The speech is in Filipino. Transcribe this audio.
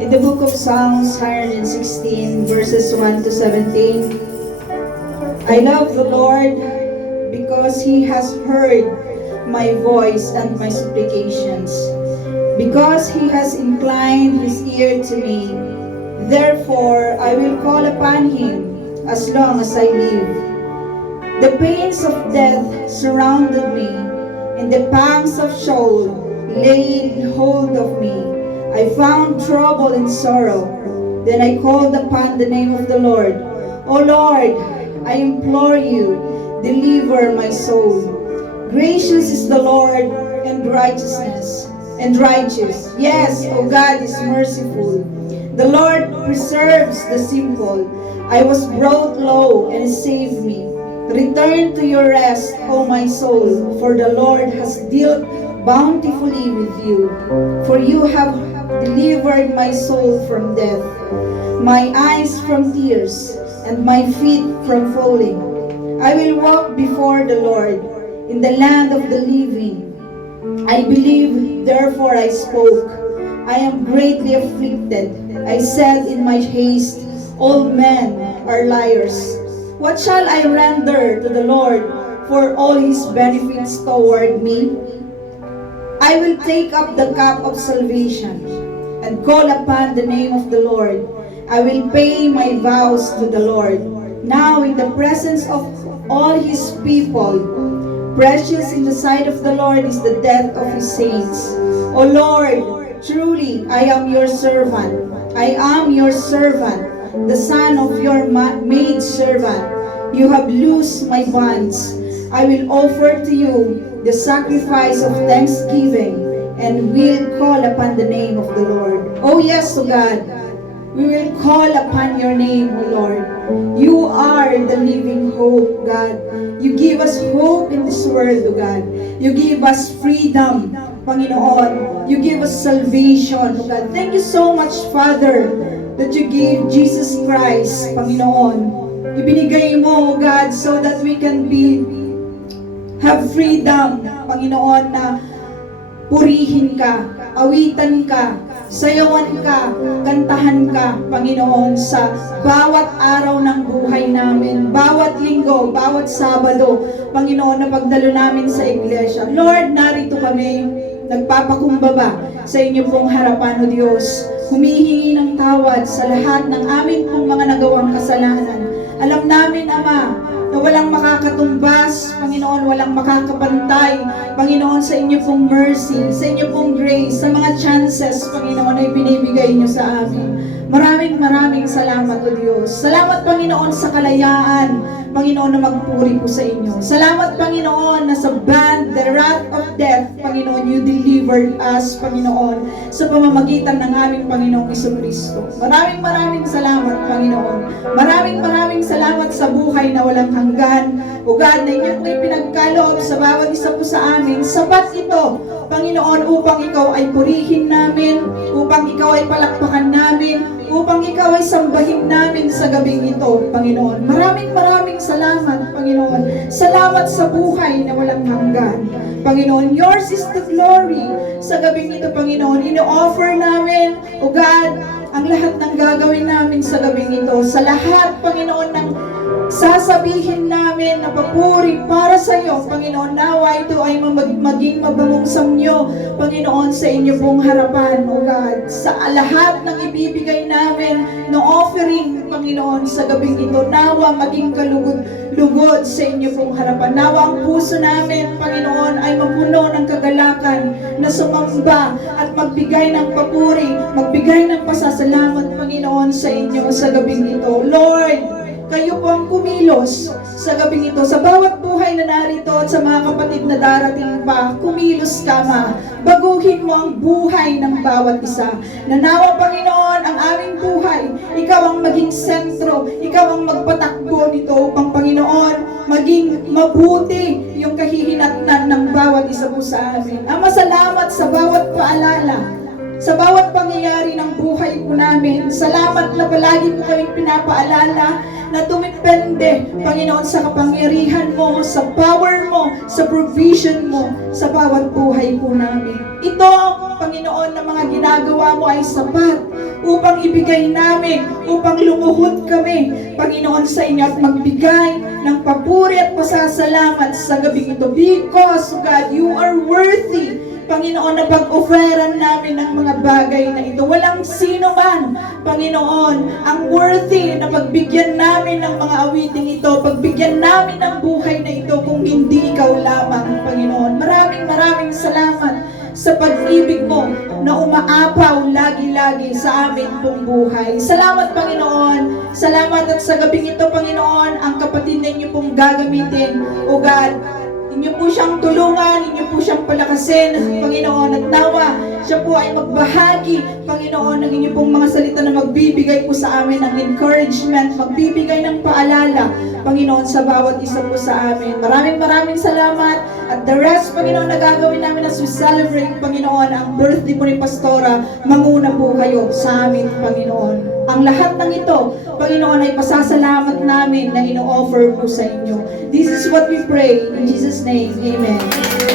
In the book of Psalms 116, verses 1 to 17, I love the Lord because He has heard my voice and my supplications, because He has inclined His ear to me. Therefore, I will call upon Him as long as I live. The pains of death surrounded me, and the pangs of Sheol laid hold of me. I found trouble and sorrow. Then I called upon the name of the Lord. O Lord, I implore you, deliver my soul. Gracious is the Lord and righteous. Yes, O God is merciful. The Lord preserves the simple. I was brought low and He saved me. Return to your rest, O my soul, for the Lord has dealt bountifully with you. For you have delivered my soul from death, my eyes from tears, and my feet from falling. I will walk before the Lord in the land of the living. I believe, therefore I spoke. I am greatly afflicted. I said in my haste, all men are liars. What shall I render to the Lord for all His benefits toward me? I will take up the cup of salvation and call upon the name of the Lord. I will pay my vows to the Lord. Now in the presence of all His people, precious in the sight of the Lord is the death of His saints. O Lord, truly I am your servant. I am your servant, the son of your maid servant. You have loosed my bonds. I will offer to you the sacrifice of thanksgiving and will call upon the name of the Lord. Oh yes, O God, we will call upon your name, O Lord. You are the living hope, God. You give us hope in this world, O God. You give us freedom, Panginoon. You give us salvation, O God. Thank you so much, Father, that you gave Jesus Christ, Panginoon. Ibinigay mo, O God, so that we can have freedom, Panginoon, na purihin ka, awitan ka, sayawan ka, kantahan ka, Panginoon, sa bawat araw ng buhay namin, bawat linggo, bawat Sabado, Panginoon, na pagdalo namin sa iglesia. Lord, narito kami, nagpapakumbaba sa inyo pong harapan, O Diyos, humihingi ng tawad sa lahat ng amin pong mga nagawang kasalanan. Alam namin, Ama, na walang makakatumbas, Panginoon, walang makakapantay, Panginoon, sa inyo pong mercy, sa inyo pong grace, sa mga chances, Panginoon, na ibinibigay niyo sa amin. Maraming salamat, O Diyos. Salamat, Panginoon, sa kalayaan, Panginoon, na magpuri po sa inyo. Salamat, Panginoon, na sa band, the wrath of death, Panginoon, you delivered us, Panginoon, sa pamamagitan ng aming Panginoong Jesucristo. Maraming salamat, Panginoon. Maraming salamat sa buhay na walang hanggan. O God, na inyo po'y pinagkaloob sa bawat isa po sa amin. Sapat ito, Panginoon, upang ikaw ay purihin namin, upang ikaw ay palakpakan namin, upang ikaw ay sambahin namin sa gabing ito, Panginoon. Maraming salamat, Panginoon. Salamat sa buhay na walang hanggan. Panginoon, yours is the glory. Sa gabing ito, Panginoon, ino-offer namin, O God, ang lahat ng gagawin namin sa gabing ito. Sa lahat, Panginoon, ng sasabihin namin na papuri para sa iyo, Panginoon, nawa ito ay maging mabangong samyo, Panginoon, sa inyo pong harapan, O God. Sa lahat ng ibibigay namin na offering, Panginoon, sa gabing ito, nawa maging kalugod-lugod sa inyo pong harapan. Nawa ang puso namin, Panginoon, ay mapuno ng kagalakan na sumamba at magbigay ng papuri, magbigay ng pasasalamat, Panginoon, sa inyo sa gabing ito. Lord, kayo po ang kumilos sa gabing ito. Sa bawat buhay na narito at sa mga kapatid na darating pa, kumilos ka, Ma. Baguhin mo ang buhay ng bawat isa. Nanawa, Panginoon, ang aming buhay. Ikaw ang maging sentro. Ikaw ang magpatakbo nito upang, Panginoon, maging mabuti yung kahihinatnan ng bawat isa po sa amin. Ama, salamat sa bawat paalala, sa bawat pangyayari ng buhay po namin. Salamat na palagi po kaming pinapaalala na tumipende, Panginoon, sa kapangyarihan mo, sa power mo, sa provision mo, sa bawat buhay po namin. ito, Panginoon, na mga ginagawa mo ay sapat upang ibigay namin, upang lumuhod kami, Panginoon, sa inyo at magbigay ng papuri at pasasalamat sa gabing ito. Because, God, you are worthy, Panginoon, na pag-offeran namin ng mga bagay na ito. Walang sino man, Panginoon, ang worthy na pagbigyan namin ng mga awiting ito, pagbigyan namin ng buhay na ito kung hindi ikaw lamang, Panginoon. Maraming salamat sa pag-ibig mo na umaapaw lagi-lagi sa amin pong buhay. Salamat, Panginoon. Salamat at sa gabing ito, Panginoon, ang kapatid ninyo pong gagamitin, O God. Inyo po siyang tulungan, inyo po siyang palakasin, Panginoon, at nawa siya po ay magbahagi, Panginoon, ng inyo pong mga salita na magbibigay po sa amin ng encouragement, magbibigay ng paalala, Panginoon, sa bawat isa po sa amin. Maraming salamat. At the rest, Panginoon, na gagawin namin as we celebrate, Panginoon, ang birthday po ni Pastora, manguna po kayo sa amin, Panginoon. Ang lahat ng ito, Panginoon, ay pasasalamat namin na ino-offer po sa inyo. This is what we pray. In Jesus' name, Amen.